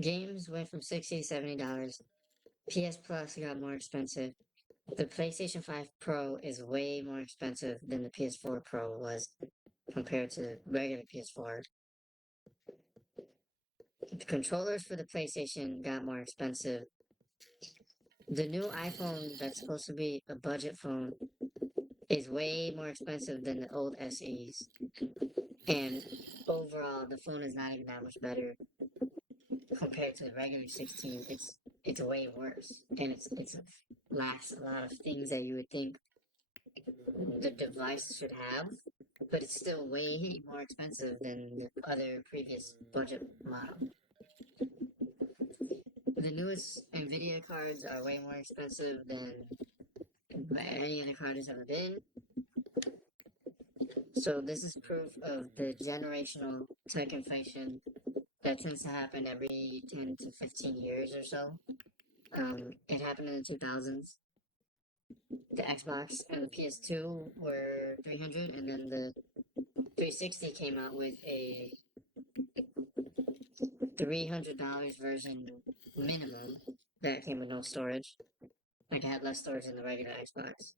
Games went from $60 to $70. PS Plus got more expensive. The PlayStation 5 Pro is way more expensive than the PS4 Pro was compared to the regular PS4. The controllers for the PlayStation got more expensive. The new iPhone that's supposed to be a budget phone is way more expensive than the old SEs. And overall, the phone is not even that much better compared to the regular 16. It's way worse, and it's lacks a lot of things that you would think the device should have, but it's still way more expensive than the other previous budget model. The newest Nvidia cards are way more expensive than any other card has ever been. So this is proof of the generational tech inflation that tends to happen every 10 to 15 years or so. It happened in the 2000s. The Xbox and the PS2 were 300, and then the 360 came out with a $300 version minimum that came with no storage. Like it had less storage than the regular Xbox.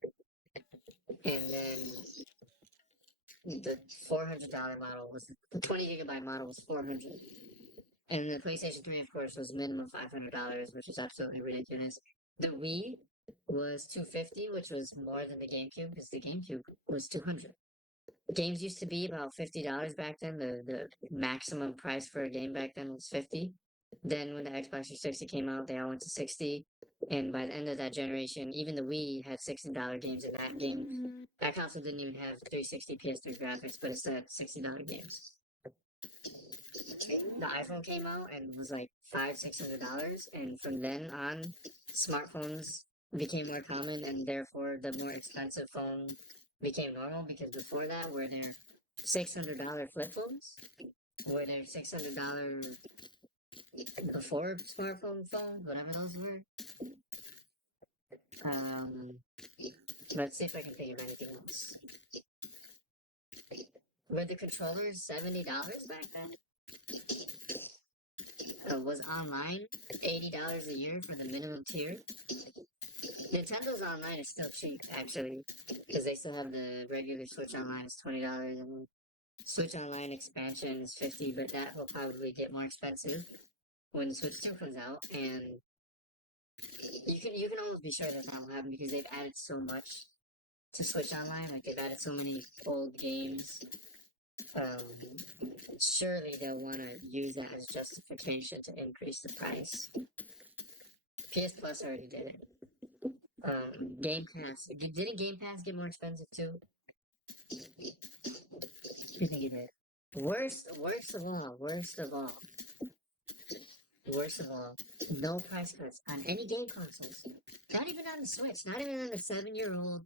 And then the $400 model was the 20 gigabyte model was 400. And the PlayStation 3, of course, was minimum $500, which is absolutely ridiculous. The Wii was 250, which was more than the GameCube because the GameCube was 200. Games used to be about $50 back then. The maximum price for a game back then was 50. Then when the Xbox 360 came out, they all went to 60. And by the end of that generation, even the Wii had $60 games in that game. That console didn't even have 360 PS3 graphics, but it still had $60 games. The iPhone came out and was like $600, and from then on, smartphones became more common, and therefore the more expensive phone became normal. Because before that, were there $600 flip phones? Were there $600 before smartphone phones, whatever those were? Let's see if I can think of anything else. Were the controllers $70 back then? Was online $80 a year for the minimum tier? Nintendo's online is still cheap, actually, because they still have the regular Switch Online is $20, and Switch Online expansion is $50, but that will probably get more expensive when the Switch 2 comes out, and you can almost be sure that will happen because they've added so much to Switch Online, like they've added so many old games. Surely they'll want to use that as justification to increase the price. PS Plus already did it. Game Pass. Didn't Game Pass get more expensive too? I think it did. Worst of all, no price cuts on any game consoles. Not even on the Switch. Not even on the 7-year-old,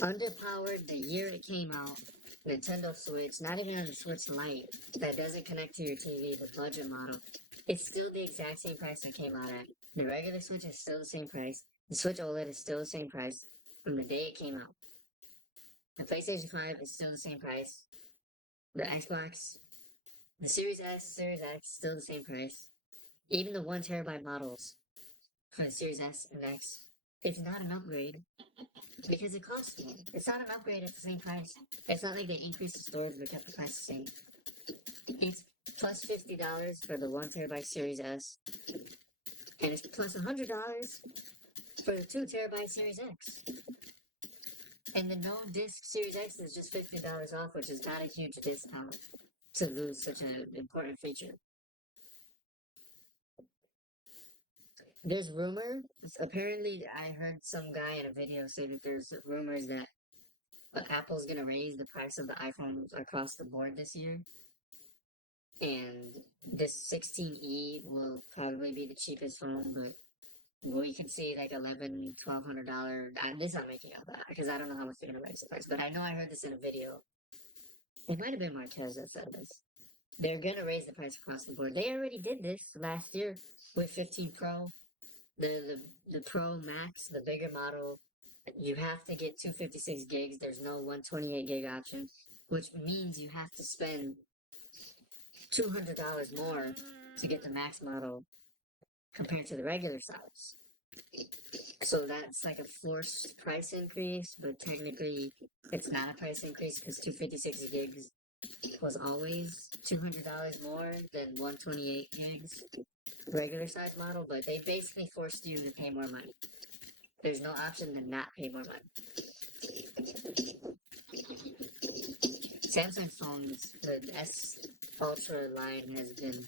underpowered the year it came out, Nintendo Switch. Not even on the Switch Lite that doesn't connect to your TV, the budget model. It's still the exact same price it came out at. The regular Switch is still the same price. The Switch OLED is still the same price from the day it came out. The PlayStation 5 is still the same price. The Xbox, the Series S, Series X, still the same price. Even the 1 terabyte models for the Series S and X, it's not an upgrade because it costs more. It's not an upgrade at the same price. It's not like they increased the storage but kept the price the same. It's plus $50 for the 1 terabyte Series S, and it's plus $100 for the 2 terabyte Series X. And the no disc Series X is just $50 off, which is not a huge discount to lose such an important feature. There's rumor. Apparently, I heard some guy in a video say that there's rumors that Apple's gonna raise the price of the iPhones across the board this year, and this 16E will probably be the cheapest phone, but we can see like $1,100-$1,200. This I'm making up because I don't know how much they're gonna raise the price, but I know I heard this in a video. It might have been Marquez that said this. They're gonna raise the price across the board. They already did this last year with 15 Pro. The Pro Max, the bigger model, you have to get 256 gigs. There's no 128 gig option, which means you have to spend $200 more to get the Max model compared to the regular size. So that's like a forced price increase, but technically it's not a price increase because 256 gigs was always $200 more than 128 gigs regular size model, but they basically forced you to pay more money. There's no option to not pay more money. Samsung phones, the S Ultra line has been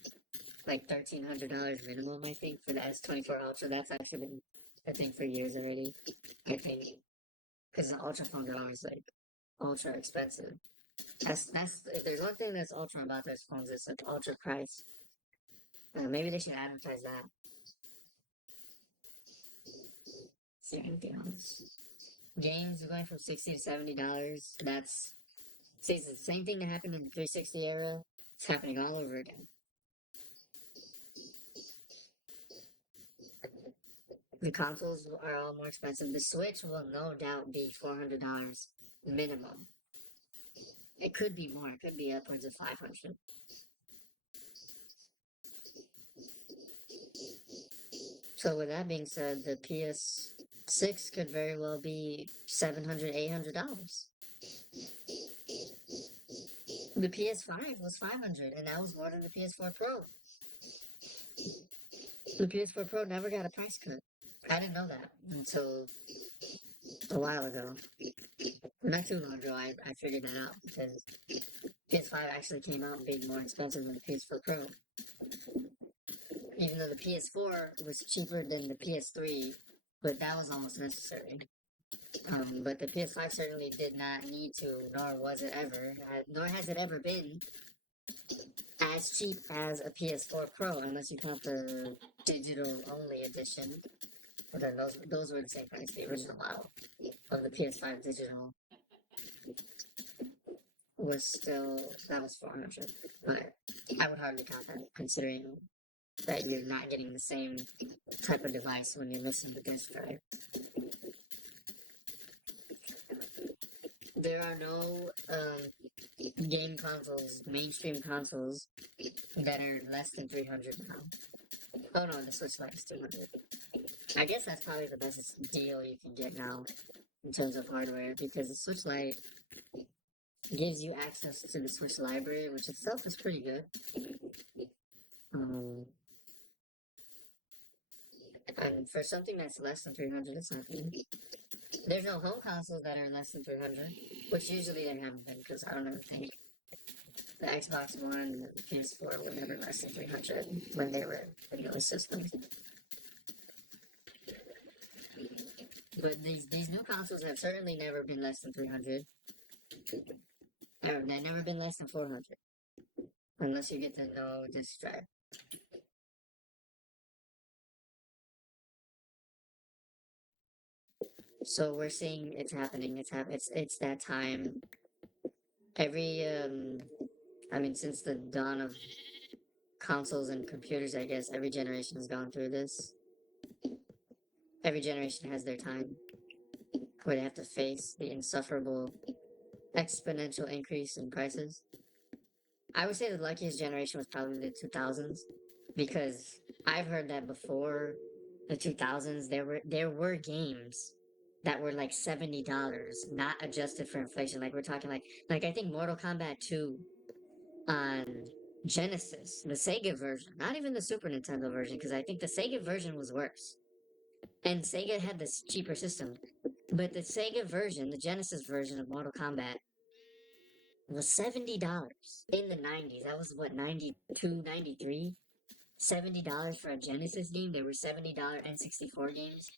like $1,300 minimum, I think, for the S24 Ultra. That's actually been a thing for years already, I think. Because the Ultra phones are always like ultra expensive. That's if there's one thing that's ultra about those phones, it's like ultra price. Maybe they should advertise that. See anything else? Games are going from $60 to $70. That's see, it's the same thing that happened in the 360 era. It's happening all over again. The consoles are all more expensive. The Switch will no doubt be $400 minimum. It could be more. It could be upwards of 500. So with that being said, the PS6 could very well be $700, $800. The PS5 was 500, and that was more than the PS4 Pro. The PS4 Pro never got a price cut. I didn't know that until a while ago. Not too long ago, I figured that out because PS5 actually came out being more expensive than the PS4 Pro. Even though the PS4 was cheaper than the PS3, but that was almost necessary. But the PS5 certainly did not need to, nor was it ever, nor has it ever been as cheap as a PS4 Pro, unless you count the digital only edition. But then those were the same price. The original model of the PS5 digital was still that was 400, but I would hardly count that considering that you're not getting the same type of device when you're missing the disc drive. There are no game consoles, mainstream consoles, that are less than 300 now. Oh no, the Switch Lite is 200. I guess that's probably the best deal you can get now in terms of hardware because the Switch Lite gives you access to the Switch library, which itself is pretty good. And for something that's less than 300, it's nothing. There's no home consoles that are less than 300, which usually they haven't been because I don't ever think the Xbox One and the PS4 were never less than 300 when they were regular systems. But these new consoles have certainly never been less than 300. They've never been less than 400. Unless you get the no disc drive. So we're seeing it's happening. It's that time. Every I mean, since the dawn of consoles and computers, I guess every generation has gone through this. Every generation has their time where they have to face the insufferable exponential increase in prices. I would say the luckiest generation was probably the 2000s because I've heard that before the 2000s there were games that were like $70, not adjusted for inflation. Like we're talking like I think Mortal Kombat 2 on Genesis, the Sega version, not even the Super Nintendo version, because I think the Sega version was worse. And Sega had this cheaper system. But the Sega version, the Genesis version of Mortal Kombat, was $70 in the 90s. That was what, 92, 93? $70 for a Genesis game. There were $70 N64 games.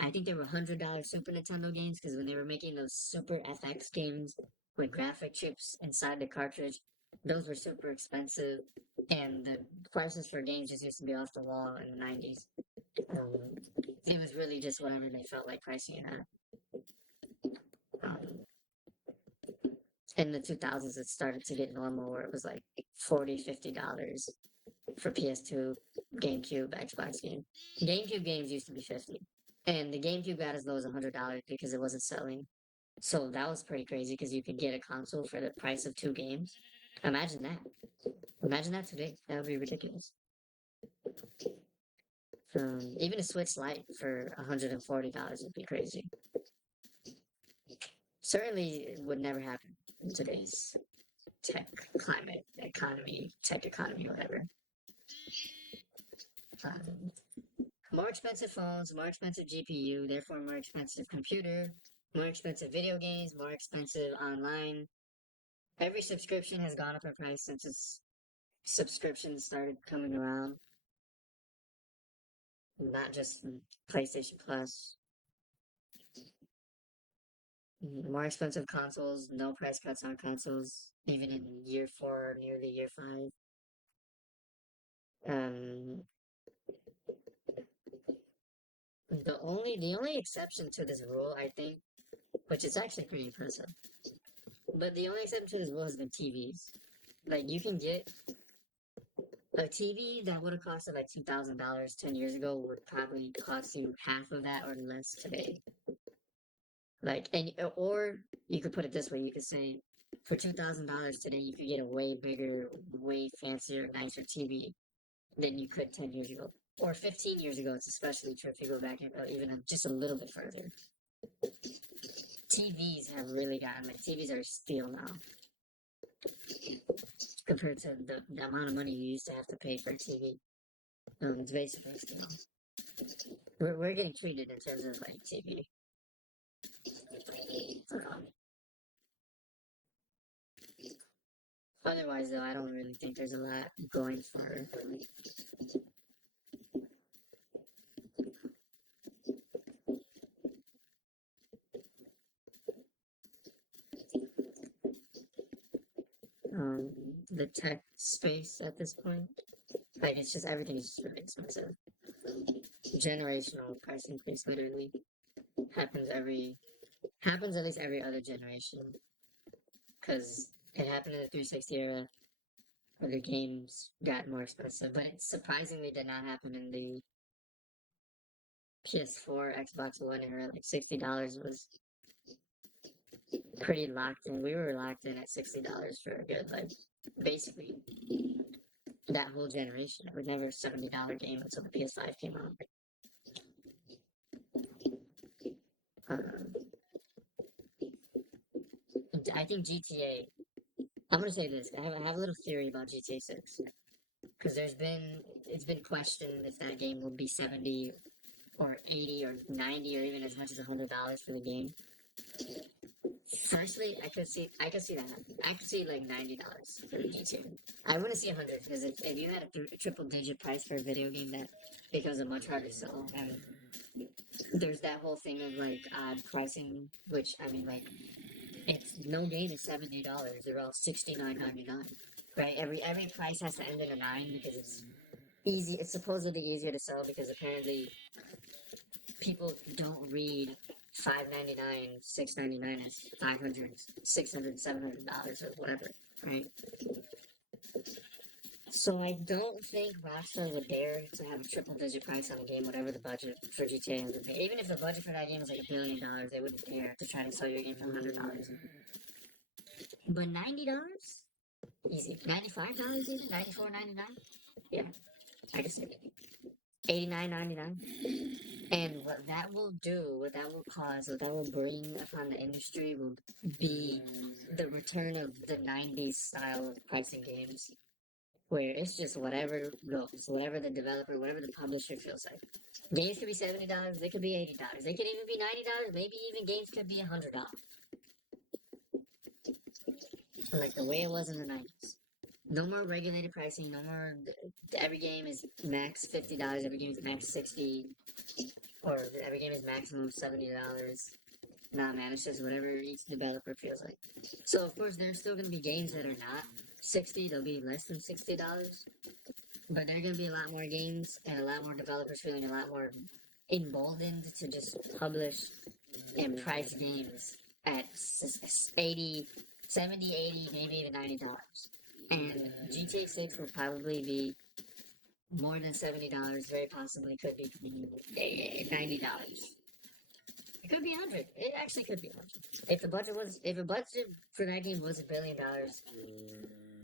I think there were $100 Super Nintendo games because when they were making those Super FX games with graphic chips inside the cartridge, those were super expensive. And the prices for games just used to be off the wall in the 90s. It was really just whatever they felt like pricing it at. In the 2000s, it started to get normal where it was like $40, $50 for PS2, GameCube, Xbox game. GameCube games used to be 50, and the GameCube got as low as $100 because it wasn't selling. So that was pretty crazy because you could get a console for the price of two games. Imagine that. Imagine that today. That would be ridiculous. Even a Switch Lite for $140 would be crazy. Certainly it would never happen in today's tech climate, economy, tech economy, whatever. Um, more expensive phones, more expensive GPU, therefore more expensive computer, more expensive video games, more expensive online. Every subscription has gone up in price since its subscriptions started coming around. Not just PlayStation Plus. More expensive consoles, no price cuts on consoles, even in year 4, nearly year 5. Um, the only exception to this rule, I think, which is actually pretty impressive, but the only exception to this rule has been TVs. Like you can get a TV that would have costed like $2,000 10 years ago would probably cost you half of that or less today. Like, and or you could put it this way: you could say, for $2,000 today, you could get a way bigger, way fancier, nicer TV than you could 10 years ago, or 15 years ago. It's especially true if you go back even just a little bit further. TVs have really gotten like TVs are steal now compared to the amount of money you used to have to pay for a TV. It's basically steal. We're getting treated in terms of like TV. Otherwise, though, I don't really think there's a lot going for. Um, the tech space at this point. Like it's just everything is just really expensive. Generational price increase literally happens at least every other generation. Because it happened in the 360 era where the games got more expensive, but it surprisingly did not happen in the PS4, Xbox One era. Like $60 was pretty locked in. We were locked in at $60 for a good like basically that whole generation. It was never a $70 game until the PS5 came out. Um, I think GTA. I'm gonna say this. I have a little theory about GTA 6 because it's been questioned if that game will be 70 or 80 or 90 or even as much as $100 for the game. Firstly, I could see that happening. I could see like $90 for the GTA. I wouldn't see 100 because if you had a triple digit price for a video game, that becomes a much harder sell. And there's that whole thing of like odd pricing, which I mean like it's no game is $70. They're all $69.99. Right? Every price has to end in a 9 because it's easy. It's supposedly easier to sell because apparently people don't read $5.99, $6.99 as 500, 600, $700 or whatever, right? So I don't think Rockstar would dare to have a triple digit price on a game, whatever the budget for GTA would be. Even if the budget for that game was like $1 billion, they wouldn't dare to try to sell your game for $100. But $90? Easy. $95 even? $94.99? Yeah, I can see it. $89.99. And what that will do, what that will cause, what that will bring upon the industry will be the return of the 90s style of pricing games, where it's just whatever goes, whatever the developer, whatever the publisher feels like. Games could be $70, they could be $80, they could even be $90, maybe even games could be $100. Like the way it was in the 90s. No more regulated pricing, no more, every game is max $50, every game is max 60 or every game is maximum $70. Nah, man, it's just whatever each developer feels like. So, of course, there's still going to be games that are not 60, they'll be less than $60. But there are going to be a lot more games and a lot more developers feeling a lot more emboldened to just publish and price games at 80, 70, 80, maybe even $90. And GTA 6 will probably be more than $70, very possibly could be $90. It could be 100. It actually could be 100. If a budget for that game was $1 billion,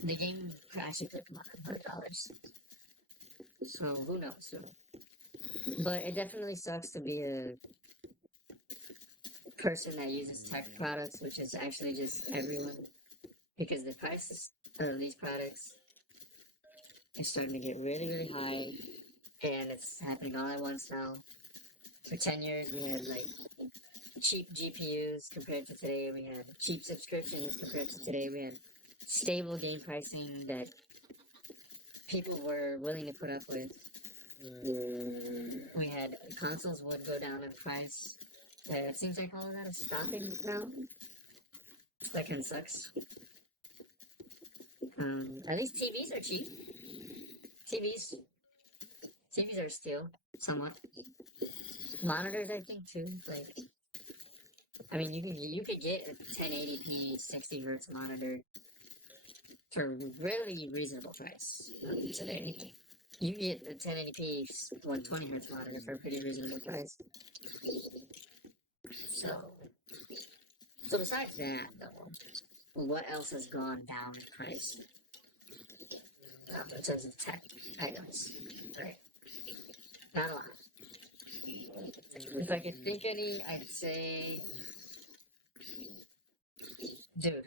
the game actually could come out at $100. So who knows? So, But it definitely sucks to be a person that uses tech products, which is actually just everyone, because the prices of these products is starting to get really, really high, and it's happening all at once now. For 10 years, we had like cheap GPUs compared to today. We had cheap subscriptions compared to today. We had stable game pricing that people were willing to put up with. We had consoles would go down in price. It seems like all of that is stopping now. That kind of sucks. At least TVs are cheap. TVs, TVs are still somewhat. Monitors, I think too. Like, I mean, you could get a 1080p 60 hertz monitor for a really reasonable price today. You get a 1080p 120 hertz monitor for a pretty reasonable price. So, so besides that, though, what else has gone down in price in terms of tech items? Right, not a lot. If I could think any, I'd say, dude.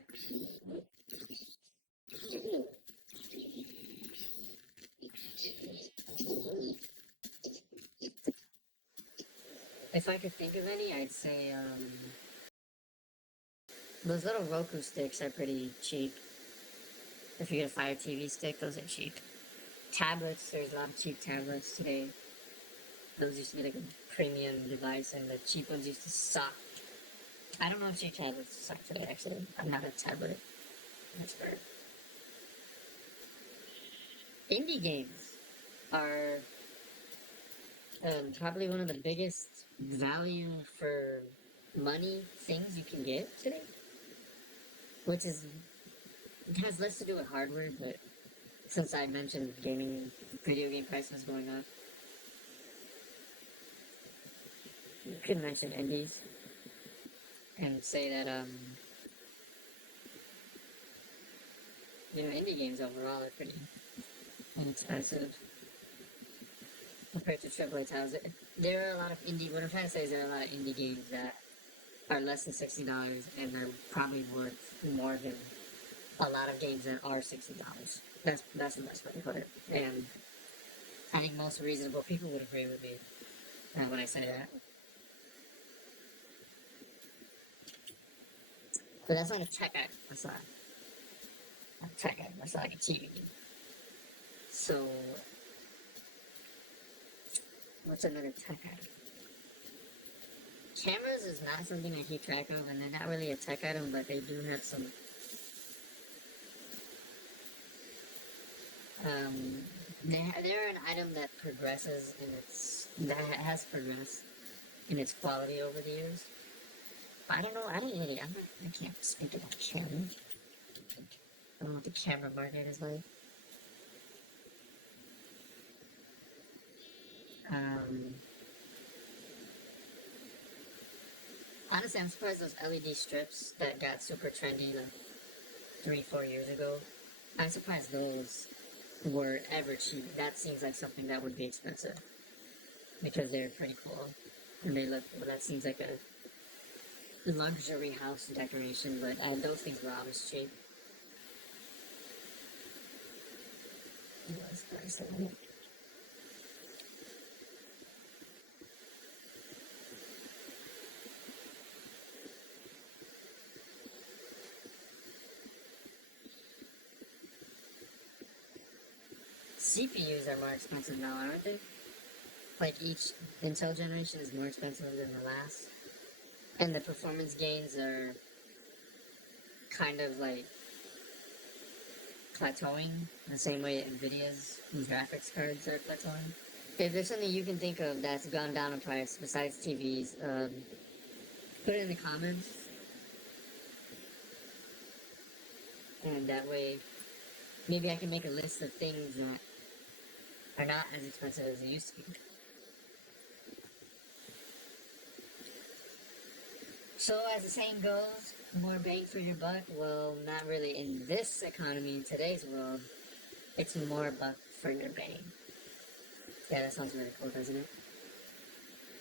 If I could think of any, I'd say those little Roku sticks are pretty cheap. If you get a Fire TV stick, those are cheap. Tablets, there's a lot of cheap tablets today. Those used to be like a premium device, and the cheap ones used to suck. I don't know if cheap tablets suck today, actually. I'm not a tablet expert. Indie games are probably one of the biggest value for money things you can get today. Which is, it has less to do with hardware, but since I mentioned gaming, video game prices going up, you could mention indies and say that, indie games overall are pretty inexpensive compared to AAA titles. There are a lot of indie, what I'm trying to say is there are a lot of indie games that are less than $60 and they're probably worth more than a lot of games that are $60. That's the best way to put it. And I think most reasonable people would agree with me when I say that. But that's not a tech item. That's not a tech item. That's not like a TV. So, what's another tech item? Cameras is not something I keep track of, and they're not really a tech item, but they do have some. They're an item that has progressed in its quality over the years. I don't know. I can't speak about cameras. I don't know what the camera market is like. Honestly, I'm surprised those LED strips that got super trendy like 3-4 years ago. I'm surprised those were ever cheap. That seems like something that would be expensive because they're pretty cool and they look. Well, that seems like a luxury house decoration, but those things were always cheap. CPUs are more expensive now, aren't they? Like each Intel generation is more expensive than the last. And the performance gains are kind of like plateauing the same way Nvidia's graphics cards are plateauing. If there's something you can think of that's gone down in price besides TVs, put it in the comments. And that way, maybe I can make a list of things that are not as expensive as they used to be. So, as the saying goes, more bang for your buck? Well, not really in this economy, in today's world. It's more buck for your bang. Yeah, that sounds really cool, doesn't it?